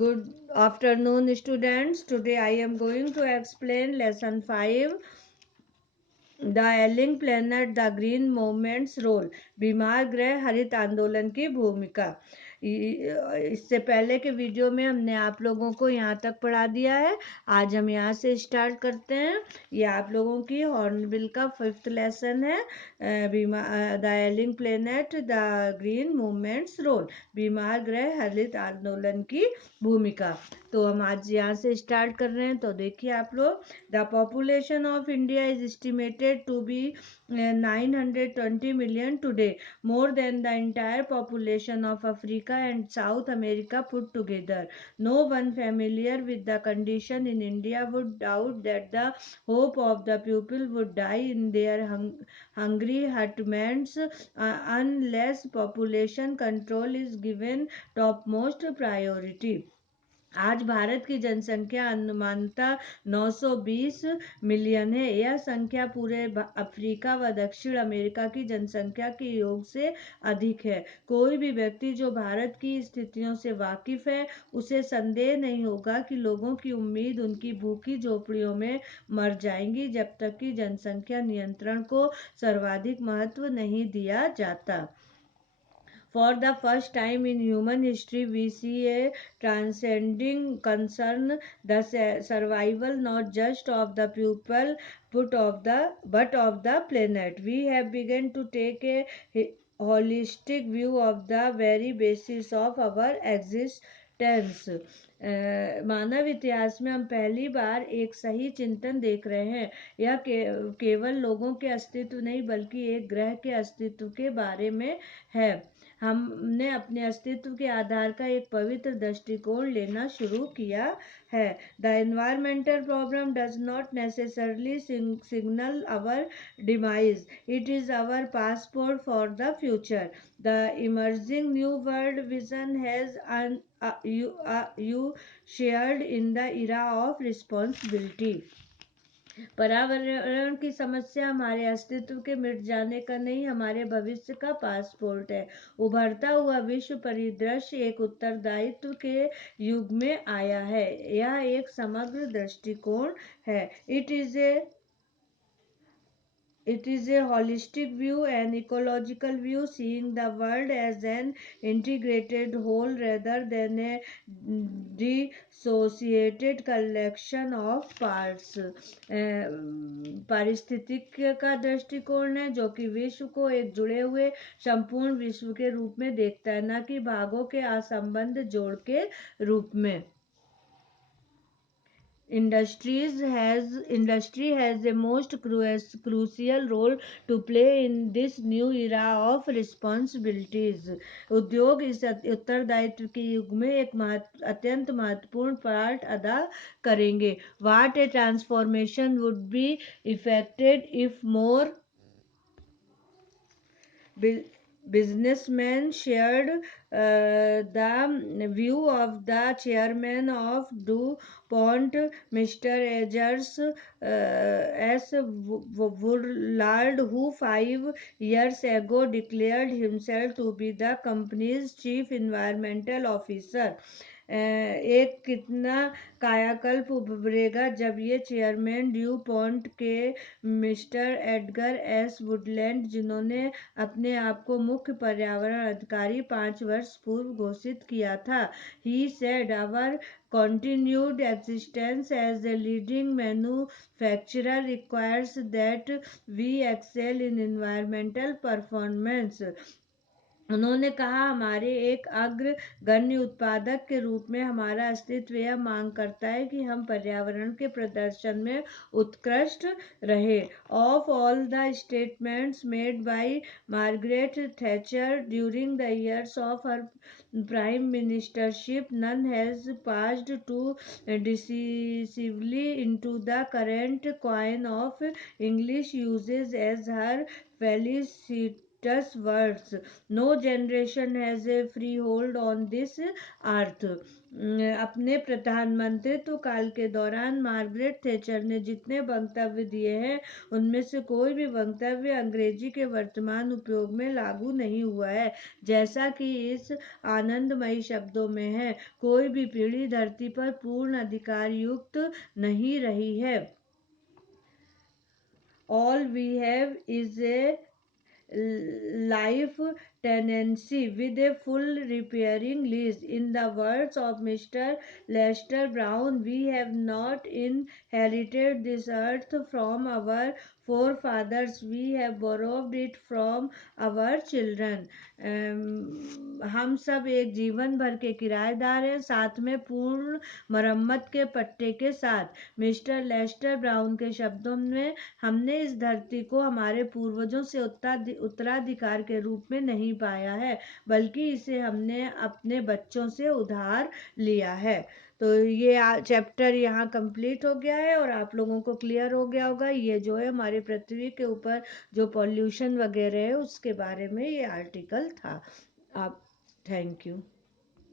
Good afternoon, students. Today I am going to explain lesson 5, the ailing planet the green movement's role, बीमार ग्रह हरित आंदोलन की भूमिका। इससे पहले के वीडियो में हमने आप लोगों को यहाँ तक पढ़ा दिया है। आज हम यहाँ से स्टार्ट करते हैं। ये आप लोगों की हॉर्नबिल का 5th लेसन है। The ailing planet the green movement's role, बीमार ग्रह हरित आंदोलन की भूमिका। तो हम आज यहाँ से स्टार्ट कर रहे हैं। तो देखिए आप लोग, the population of India is estimated to be 920 million today, more than the entire population of Africa and South America put together. No one familiar with the condition in India would doubt that the hope of the people would die in their hungry hutments unless population control is given topmost priority. आज भारत की जनसंख्या अनुमानतः 920 million है। यह संख्या पूरे Africa व दक्षिण अमेरिका की जनसंख्या के योग से अधिक है। कोई भी व्यक्ति जो भारत की स्थितियों से वाकिफ है, उसे संदेह नहीं होगा कि लोगों की उम्मीद उनकी भूखी झोपड़ियों में मर जाएंगी जब तक कि जनसंख्या नियंत्रण को सर्वाधिक महत्व नहीं दिया जाता। For the first time in human history, we see a transcending concern, the survival not just of the people but of the planet. We have begun to take a holistic view of the very basis of our existence. मानव इतिहास में हम पहली बार एक सही चिंतन देख रहे हैं। यह केवल लोगों के अस्तित्व नहीं बल्कि एक ग्रह के अस्तित्व के बारे में है। हमने अपने अस्तित्व के आधार का एक पवित्र दृष्टिकोण लेना शुरू किया है। The environmental problem does not necessarily signal our demise, it is our passport for the future. The emerging new world vision has you shared in the era of responsibility. पर्यावरण की समस्या हमारे अस्तित्व के मिट जाने का नहीं, हमारे भविष्य का पासपोर्ट है। उभरता हुआ विश्व परिदृश्य एक उत्तरदायित्व के युग में आया है। यह एक समग्र दृष्टिकोण है। It is a holistic view, an ecological view, seeing the world as an integrated whole rather than a dissociated collection of parts. पारिस्थितिक का दृष्टिकोण है जो कि विश्व को एक जुड़े हुए संपूर्ण विश्व के रूप में देखता है, न कि भागों के असंबद्ध जोड़ के रूप में। Industry has a most crucial role to play in this new era of responsibilities. उद्योग इस उत्तरदायित्व के युग में एक अत्यंत महत्वपूर्ण पार्ट अदा करेंगे। What a transformation would be effected if more businessmen shared the view of the chairman of DuPont, Mr. Agers S. Woodard, who 5 years ago declared himself to be the company's chief environmental officer. एक कितना कायाकल्प उभरेगा जब ये chairman due point के mister Edgar S Woodland, जिन्होंने अपने आप को मुख्य पर्यावरण अधिकारी 5 वर्ष पूर्व घोषित किया था, he said our continued existence as a leading manufacturer requires that we excel in environmental performance. उन्होंने कहा, हमारे एक अग्रगण्य उत्पादक के रूप में हमारा अस्तित्व यह मांग करता है कि हम पर्यावरण के प्रदर्शन में उत्कृष्ट रहे। Of all the statements made by Margaret Thatcher during the years of her prime ministership, none has passed too decisively into the current coin of English uses as her felicitations greatest words. No generation has a free hold on this earth. अपने प्रधानमंत्रित्व काल के दौरान Margaret Thatcher ने जितने वक्तव्य दिए हैं उनमें से कोई भी वक्तव्य अंग्रेजी के वर्तमान उपयोग में लागू नहीं हुआ है। जैसा कि इस आनंदमयी शब्दों में है, कोई भी पीढ़ी धरती पर पूर्ण अधिकार युक्त नहीं रही है। All we have is a life tenancy with a full repairing lease. In the words of Mr. Lester Brown, we have not inherited this earth from our forefathers, we have borrowed it from our children. हम सब एक जीवन भर के किराएदार हैं, साथ में पूर्ण मरम्मत के पट्टे के साथ। मिस्टर लेस्टर ब्राउन के शब्दों में, हमने इस धरती को हमारे पूर्वजों से उत्तराधिकार के रूप में नहीं पाया है, बल्कि इसे हमने अपने बच्चों से उधार लिया है। तो ये चैप्टर यहाँ कंप्लीट हो गया है और आप लोगों को क्लियर हो गया होगा ये जो है हमारे पृथ्वी के ऊपर जो पॉल्यूशन वगैरह है उसके बारे में ये आर्टिकल था। आप थैंक यू।